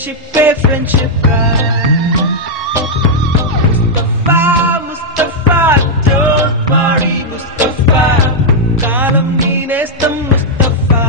షిప్పే friendship రా Mustafa Mustafa don't worry Mustafa కాలం నీ నేస్తం ముస్తఫా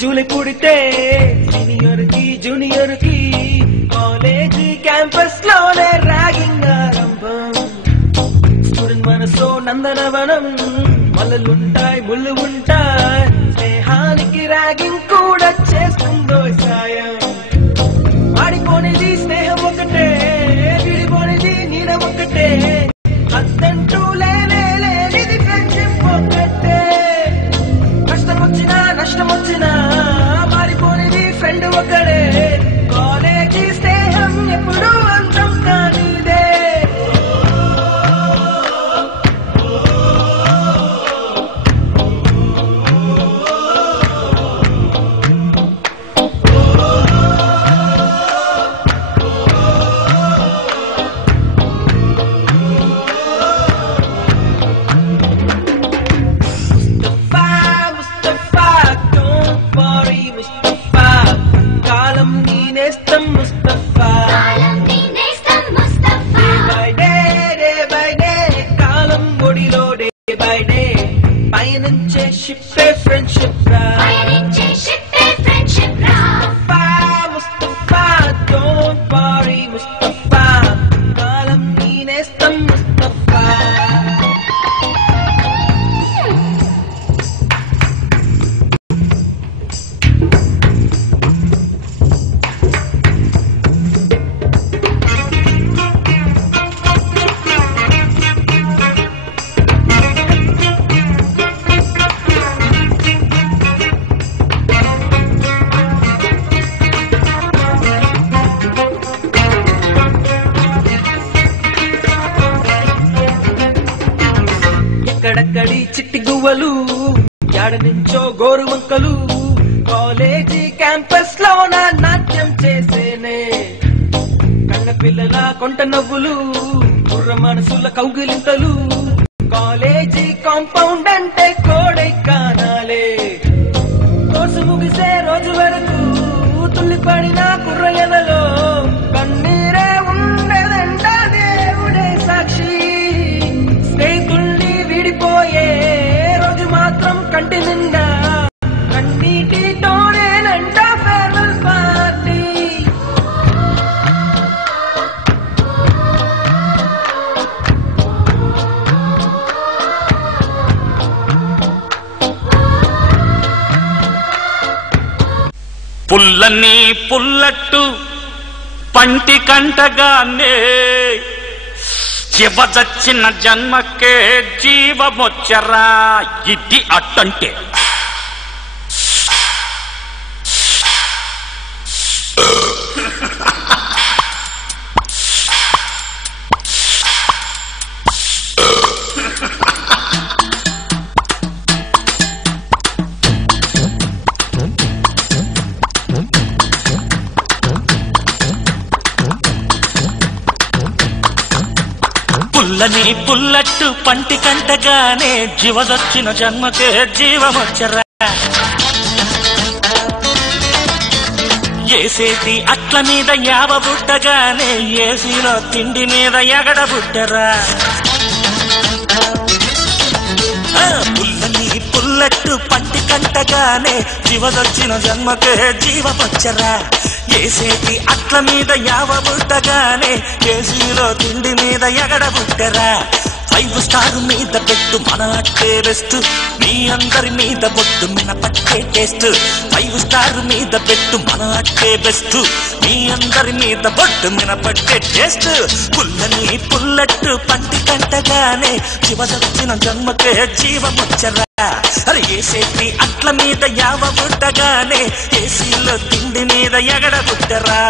జూలై పుడితే జూనియర్ కి కాలేజ్ క్యాంపస్ లోనే ర్యాగింగ్ ఆరంభం స్టూడెంట్ మనసో నందనవనం మల్లలుంటాయి ముళ్ళు ఉంటాయి స్నేహానికి ర్యాగింగ్ కూడా చేస్తుందో సాయం ఆడిపోనిది స్నేహం ఒకటే విడిపోనిది నీలం ఒకటే అద్దంటూ లేనిది ఫ్రెండ్షిప్ ఒకటే కష్టం వచ్చినా నష్టం వచ్చినా మారిపోనిది ఫ్రెండ్ ఒకడే కాలేజీ స్నేహం ఎప్పుడు అంతం కానిదే షిప్పే ఫ్రెండ్షిప్ రా ముస్తఫా డోంట్ వరీ ముస్తఫా కాలం నీ నేస్తం ముస్తఫా ఎక్కడక్కడి చిట్టి గువ్వలు యాడ నుంచో గోరు వంకలు కాలేజీ క్యాంపస్ లోన నాట్యం చేసేనే కన్న పిల్లల కొంట నవ్వులు కుర్ర మనసుల కౌగిలింతలు కాలేజీ కాంపౌండ్ అంటే కోడై కానాలే కోర్సు ముగిసే రోజు వరకు తుల్లిపడిన కుర్ర ఎదలో కన్నీరే ఉండదంట దేవుడే సాక్షి స్నేహితుల్ని విడిపోయే రోజు మాత్రం కంటి నిండా కన్నీటితోనేనంట ఫేర్వెల్ పార్టీ పుల్లని పుల్లట్టు పంటి కంటగానే జీవచచ్చిన జన్మకే జీవమొచ్చరా ఇది అట్టంటే పుల్లని పుల్లట్టు పంటి కంటగానే జీవదొచ్చిన జన్మకే జీవమొచ్చరా ఏసేటి అట్ల మీద యావ బుట్టగానే ఏసీలో తిండి మీద ఎగడ బుట్టరా పుల్లని పుల్లట్టు పంటి కంటగానే జీవదొచ్చిన జన్మకే జీవమొచ్చరా ఏసేటి అట్ల మీద యావ బుట్టగానే ఏసీలో తిండి మీద ఎగడ బుట్టరా 5 స్టార్ మీద పెట్టు మన అట్టే బెస్ట్ మీ అందరి మీద బొట్టు మినపట్టే టేస్ట్ 5 స్టార్ మీద పెట్టు మన అట్టే బెస్ట్ మీ అందరి మీద బొట్టు మినపట్టే టేస్ట్ పుల్లని పుల్లట్టు పంటి కంటగానే చివదొచ్చిన జన్మకే జీవముచ్చరా అరే ఏసేటి అట్ల మీద యావ పుట్టగానే ఏసీలో తిండి మీద ఎగడ పుట్టరా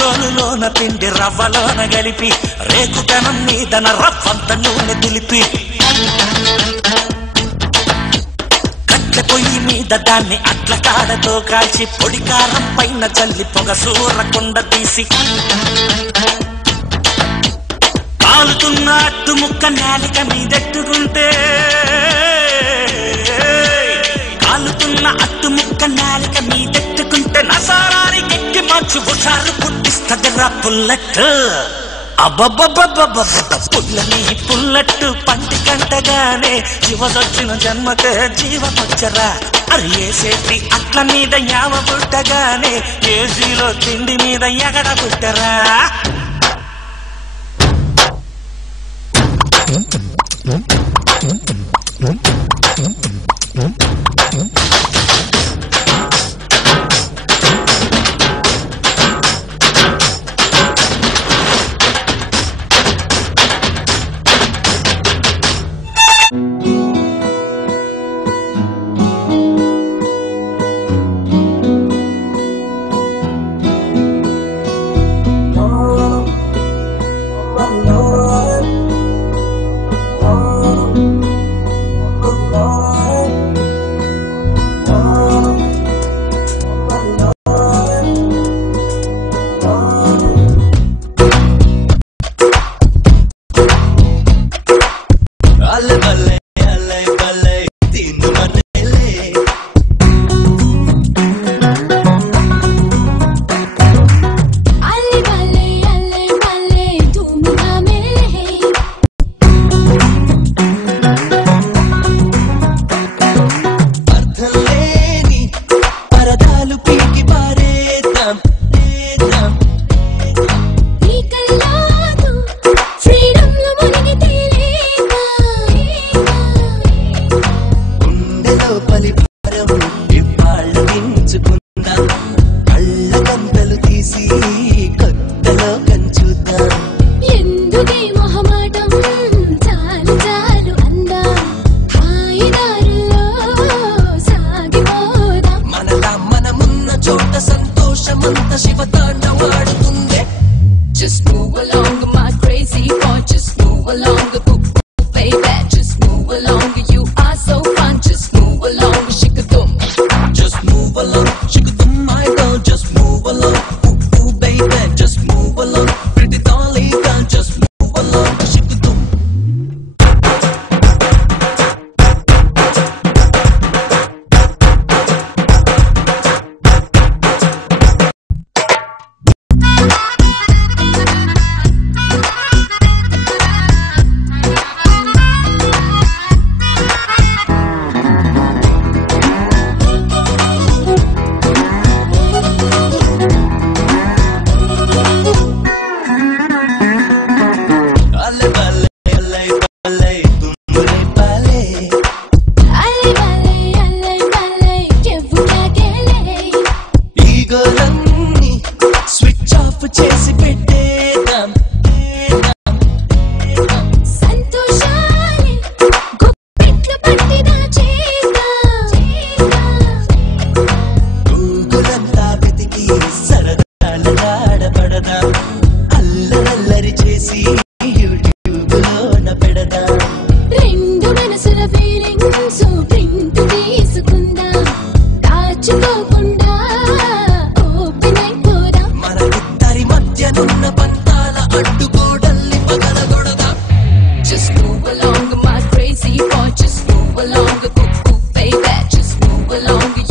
రోలులోన పిండి రవ్వలోన గలిపి రేకుటనం మీదన రవ్వంత నూనె దులిపి కట్ల పొయ్యి మీద దాన్ని అట్ల కాడతో కాల్చి పొడి కారం పైన చల్లి పొగ సూరకుండ తీసి కాలుతున్న అట్టు ముక్క నేలిక మీదెట్టుకుంటే కాలుతున్న అట్టు ముక్క నేలిక మీదెట్టుకుంటే నసారానికి ఎక్కి మార్చి హుషారు పుట్టిస్తదిరా పుల్లట్టు అబ్బబ్బబ్బబ్బబ్బ పుల్లని పుల్లట్టు పంటి కంటగానే జీవదొచ్చిన జన్మకే జీవమొచ్చరా అరి ఏసేటి అట్ల మీద యావ పుట్టగానే ఏసీలో తిండి మీద ఎగడ పుట్టరా Just move along, my crazy boy. Just move along, baby. Just move along, you are so fun. Just move along. along.